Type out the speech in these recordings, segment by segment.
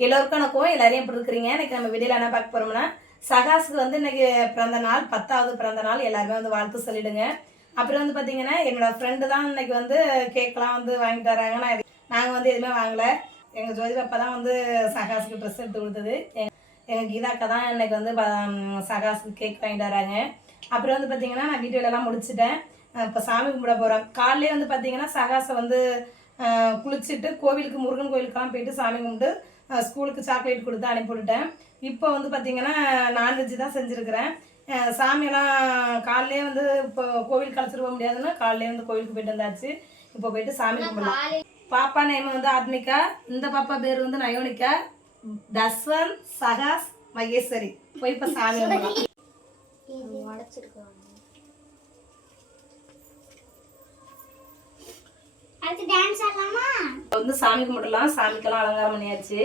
எல்லோருக்கும் வணக்கம். எல்லாரையும் எப்படி இருக்கிறீங்க? இன்னைக்கு நம்ம வீடியோவில் என்ன பார்க்க போறோம்னா சகாஸுக்கு வந்து இன்னைக்கு பிறந்த நாள் பத்தாவது பிறந்த நாள். எல்லாருமே வந்து வாழ்த்து சொல்லிடுங்க. அப்புறம் வந்து பார்த்தீங்கன்னா என்னோட ஃப்ரெண்டு தான் இன்னைக்கு வந்து கேக்லாம் வந்து வாங்கிட்டு வராங்க. நான் நாங்கள் வந்து எதுவுமே வாங்கலை. எங்கள் ஜோதி பாப்பா தான் வந்து சகாஸுக்கு ட்ரெஸ் எடுத்து கொடுத்தது. எங்கள் கீதா அக்கா தான் இன்னைக்கு வந்து ப- சகாஸுக்கு கேக் வாங்கிட்டு வராங்க. அப்புறம் வந்து பார்த்தீங்கன்னா நான் வீட்டு முடிச்சுட்டேன். இப்போ சாமி கும்பிட போகிறோம் காலையிலே வந்து பார்த்தீங்கன்னா சகாசை வந்து குளிச்சுட்டு கோவிலுக்கு முருகன் கோவிலுக்கெல்லாம் போயிட்டு சாமி கும்பிட்டு ஸ்கூலுக்கு சாக்லேட் கொடுத்து அனுப்பி விட்டுட்டேன் இப்போ வந்து பார்த்தீங்கன்னா நான்வெஜ் தான் செஞ்சுருக்கிறேன். சாமியெல்லாம் காலையிலே வந்து இப்போ கோவில் கழிச்சிட்டு போக முடியாதுன்னு காலையிலே வந்து கோவிலுக்கு போயிட்டு வந்தாச்சு. இப்போ போயிட்டு சாமி கும்பிடலாம். பாப்பா நேம் வந்து ஆத்மிகா. இந்த பாப்பா பேர் வந்து நயோனிகா. தஸ்வன் சகாஸ் மகேஸ்வரி. போய் இப்போ சாமி கும்பிடலாம் அடுத்து டான்ஸ் ஆடலாமா இப்போ வந்து சாமி கும்பிடலாம். சாமிக்கெல்லாம் அலங்காரம் பண்ணியாச்சு.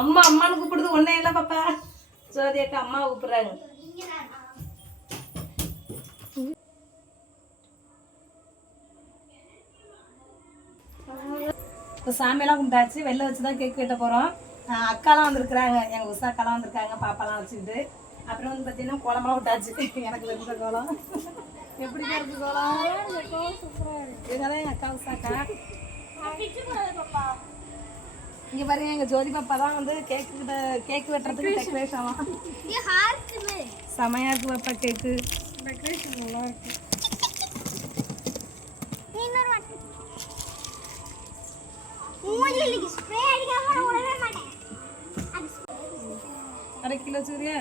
அம்மா அம்மானு கூப்பிடுது ஒன்னே இல்லை பாப்பா. ஜோதி அக்கா அம்மா கூப்பிடுறாங்க. இப்போ சாமியெல்லாம் கும்பிட்டாச்சு. வெளில வச்சு தான் கேக் வெட்ட போகிறோம் அக்காலாம் வந்திருக்கிறாங்க. எங்கள் உஷா அக்காலாம் வந்திருக்காங்க. பாப்பாலாம் வச்சுக்கிட்டு. அப்புறம் வந்து பார்த்தீங்கன்னா குளமெல்லாம் விட்டாச்சு. எனக்கு வெறுத்த கோலம். எப்படி இருக்கு கோலம்? இதெல்லாம் எங்கள் அக்கா உஷாக்கா இங்கே பாருங்க எங்கள் ஜோதி பாப்பா தான் வந்து கேக்கு கிட்ட கேக் வெட்டுறதுக்கு டெக்கரேஷன் இது ஹார்ட் செமையா இருக்கு பாப்பா கேக்கு இன்னொரு வாட்டி. மூஞ்சிலுக்கு ஸ்ப்ரே அடிக்காம விடவே மாட்டேன். அரை கிலோ சூரிய?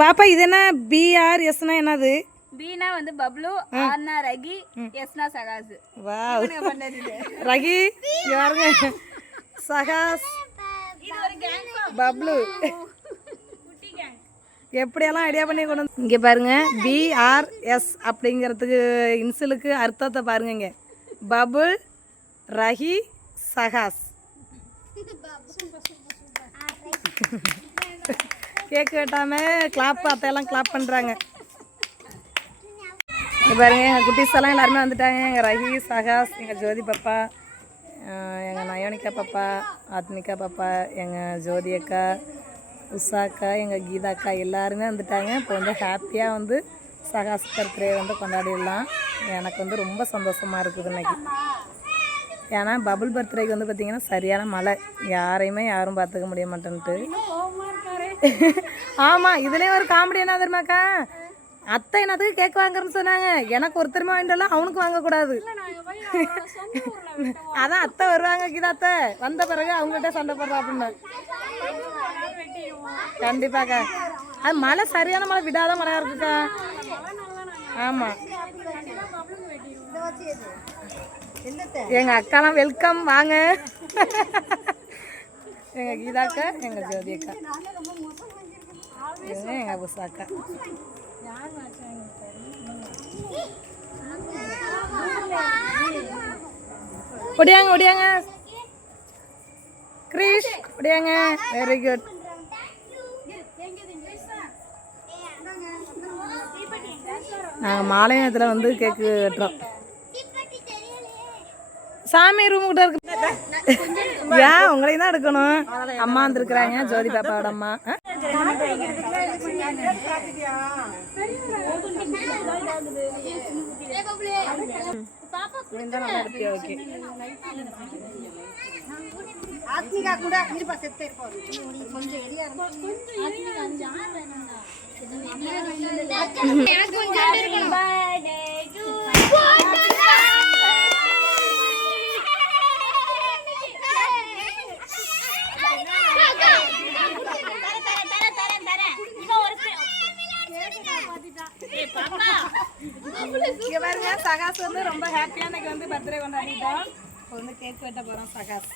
பாப்பா இது என்ன? பிஆர் எஸ்னா என்னது? பீனா வந்து பப்ளு ஆர்னா ரகி எஸ்னா சகாசு. வா ரகி பாருங்க. சகாஸ். பப்ளு. எப்படியெல்லாம் ஐடியா பண்ணி கொண்டு வந்து இங்கே பாருங்க. பிஆர்எஸ் அப்படிங்கிறதுக்கு இன்சிலுக்கு அர்த்தத்தை பாருங்க இங்க. பபுள் ரஹி சகாஸ். கேக் வெட்டாம கிளாப் அத்தையெல்லாம் கிளாப் பண்ணுறாங்க பாருங்க எங்கள் குட்டீஸ் எல்லாம் எல்லாருமே வந்துட்டாங்க. எங்கள் ரஹி சகாஸ் எங்கள் ஜோதி பாப்பா எங்கள் நயோனிகா பாப்பா ஆத்மிகா பாப்பா எங்கள் ஜோதி அக்கா உஷா அக்கா எங்கள் கீதா அக்கா எல்லாருமே வந்துட்டாங்க. இப்போ வந்து ஹாப்பியாக வந்து சகாஸ் பர்த்டே வந்து கொண்டாடிடலாம். எனக்கு வந்து ரொம்ப சந்தோஷமாக இருக்குது இன்னைக்கு. ஏன்னா பபுள் பர்த்டேக்கு வந்து பார்த்திங்கன்னா சரியான மழை. யாரையுமே யாரும் பார்த்துக்க முடிய மாட்டேன்ட்டு ஆமாம் இதுலேயும் ஒரு காமெடி என்ன தெரியுமாக்கா அத்தை என்னத்துக்கு கேக் வாங்குறேன்னு சொன்னாங்க. எனக்கு ஒருத்தருமே வாங்கிட்டு அவனுக்கு வாங்கக்கூடாது. அதான் அத்தை வருவாங்க கீதா அத்தை. வந்த பிறகு அவங்ககிட்ட சண்டை போடுறா அப்படின்னு. கண்டிப்பாக்கா அது மழை சரியான மழை விடாத மழையாக இருக்குக்கா. ஆமாம் எங்க அக்காலாம் வெல்கம் வாங்க. எங்க கீதாக்கா எங்க ஜோதி அக்கா. இவங்க எங்க புஷா அக்கா. ஒடியாங்க ஒடியாங்க. கிரீஷ் ஒடியாங்க. வெரி குட் நாங்கள் மாலை நேரத்தில் வந்து கேக்கு வெட்டுறோம். தெரியலையே சாமி ரூம் கிட்ட இருக்கு. ஏன் உங்களையும் தான் எடுக்கணும். அம்மா வந்திருக்கிறாங்க ஜோதி பாப்பாவோட அம்மா. ஆ? இருந்தா நல்லா இருப்பியா? ஓகே எனக்கு கொஞ்சம் இங்க பாருங்க சகாஸ் வந்து ரொம்ப ஹாப்பியா இன்னைக்கு வந்து பர்த்டே கொண்டாடிட்டோம் இப்போ வந்து கேக் வெட்ட போறோம் சகாஸ்.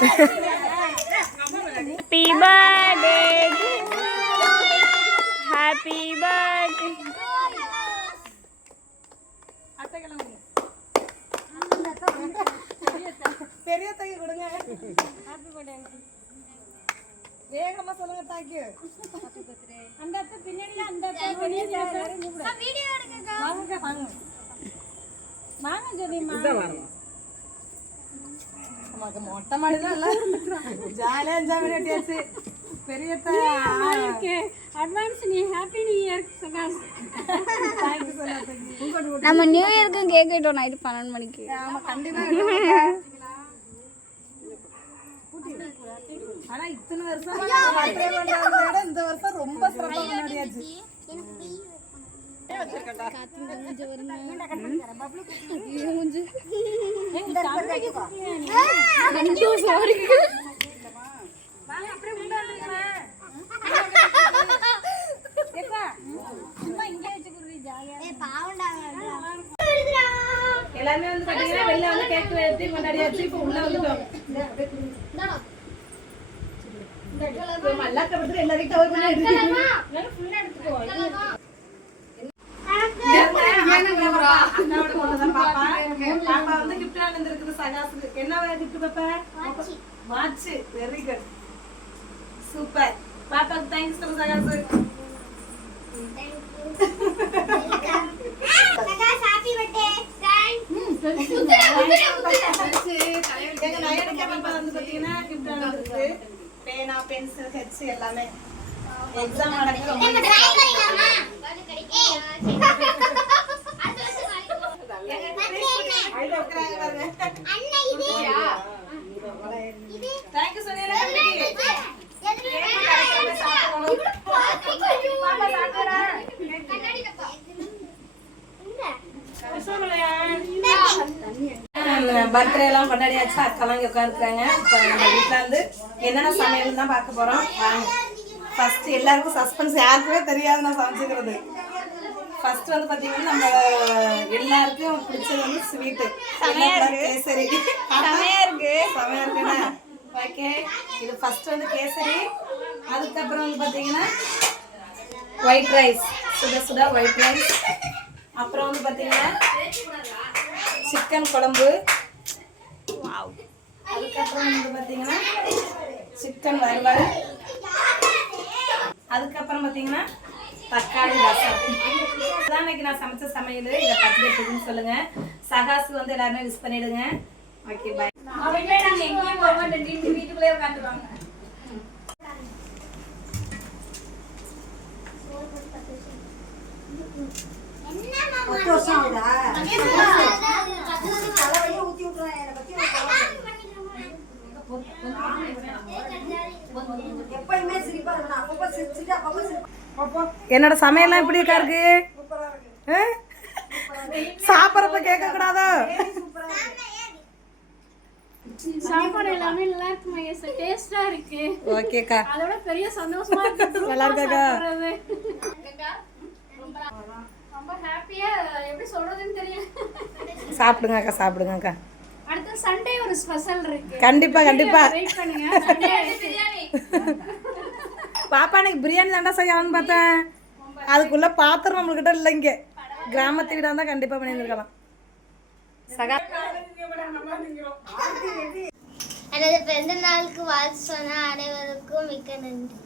பெரிய தைக்கு கொடுங்க வேகமா சொல்லுங்க தாக்கி அந்த அத்தை பின்னாடி அந்த அத்தை ஜாலியா இருந்தா விளையாட்டியாச்சு பண்ணியாச்சு பெரிய அட்வான்ஸ் நீ ஹாப்பி நியூ இயர் சகாஸ் நம்ம நியூ இயருக்கு கேக் நைட்டு பன்னெண்டு மணிக்கு. ஆமா கண்டிப்பா ஆனா இத்தனை வருஷம் இந்த வருஷம் ரொம்ப ஏய் எல்லாமே வந்து பாத்தீங்கன்னா வெளில வந்து கேக் வெட்டி கொண்டாடியாச்சு இப்போ உள்ள வந்துட்டோம். மல்லாக்க எல்லாரையும் கவர் பண்ணி பாப்பா? வந்து சகாசுக்கு. என்ன gift பாப்பா? வாட்ச். வெரி குட் சூப்பர் பாப்பாக்கு தேங்க்ஸ் சகாசு சகாஸ் ஹாப்பி பர்த்டே தேங்க்ஸ் எங்க வந்து பாத்தீங்கன்னா வாங்கிட்டு வந்திருக்கு பேனா பென்சில் ஹெச் எல்லாமே எக்ஸாம் நடக்க ரொம்ப நம்ம டிராயிங் வரையலாமா ஏய் அடுத்த வருஷம் வரையலாம் அழுத உட்காராங்க பாருங்க அண்ணா இது இது தேங்க்யூ சொன்னீங்க பர்த்டே எல்லாம் கொண்டாடியாச்சு அக்காலாம் இங்கே உட்காந்துருக்காங்க இப்போ நம்ம வீட்டில் வந்து என்னென்ன சமையல் தான் பார்க்க போகிறோம் வாங்க. ஃபர்ஸ்ட் எல்லாருக்கும் சஸ்பென்ஸ் யாருக்குமே தெரியாது நான் சமைச்சுக்கிறது. ஃபர்ஸ்ட் வந்து பார்த்தீங்கன்னா நம்ம எல்லாருக்கும் பிடிச்சது வந்து ஸ்வீட்டு கேசரி. செமையா இருக்கு. செமையா இருக்குண்ணா ஓகே இது ஃபர்ஸ்ட் வந்து கேசரி. அதுக்கப்புறம் வந்து பார்த்தீங்கன்னா ஒயிட் ரைஸ் சுட சுட ஒயிட் ரைஸ் அப்புறம் வந்து பார்த்தீங்கன்னா சிக்கன் குழம்பு. அதுக்கப்புறம் வந்து பார்த்தீங்கன்னா சிக்கன் வறுவல். அதுக்கப்புறம் பார்த்தீங்கன்னா தக்காளி ரசம். இதுதான் இன்னைக்கு நான் சமைச்ச சமையல். இதை பற்றி எப்படின்னு சொல்லுங்க. சகாசு வந்து எல்லாருமே மிஸ் பண்ணிடுங்க. ஓகே பாய் அவங்களே நாங்க எங்கேயும் போக மாட்டோம். வீட்டுக்குள்ளே உட்காந்துருவாங்க பத்து வருஷம் என்னோட சமையல்லாம் எப்படி இருக்கா? இருக்கு? சாப்பிட்றப்ப கேட்க கூடாதோ சாப்பாடு எல்லாமே நல்லா இருக்கு மகேஷ் டேஸ்டா இருக்கு. ஓகேக்கா அதோட பெரிய சந்தோஷமா இருக்கு. நல்லா இருக்காக்கா? சாப்பிடுறது. ரொம்ப ஹாப்பியா எப்படி சொல்றதுன்னு தெரியல. சாப்பிடுங்க அக்கா சாப்பிடுங்க அக்கா. அடுத்த சண்டே ஒரு ஸ்பெஷல் இருக்கு. கண்டிப்பா கண்டிப்பா. வெயிட் பண்ணுங்க. சண்டே பிரியாணி. பாப்பா எனக்கு பிரியாணி தாண்டா செய்யலாம்னு பார்த்தேன். அதுக்குள்ள பாத்திரம் நம்மள்கிட்ட இல்லை இங்கே. கிராமத்து வீடாக இருந்தால் கண்டிப்பாக பண்ணியிருக்கலாம் சகா எனது பிறந்த நாளுக்கு வாழ்த்து சொன்ன அனைவருக்கும் மிக்க நன்றி.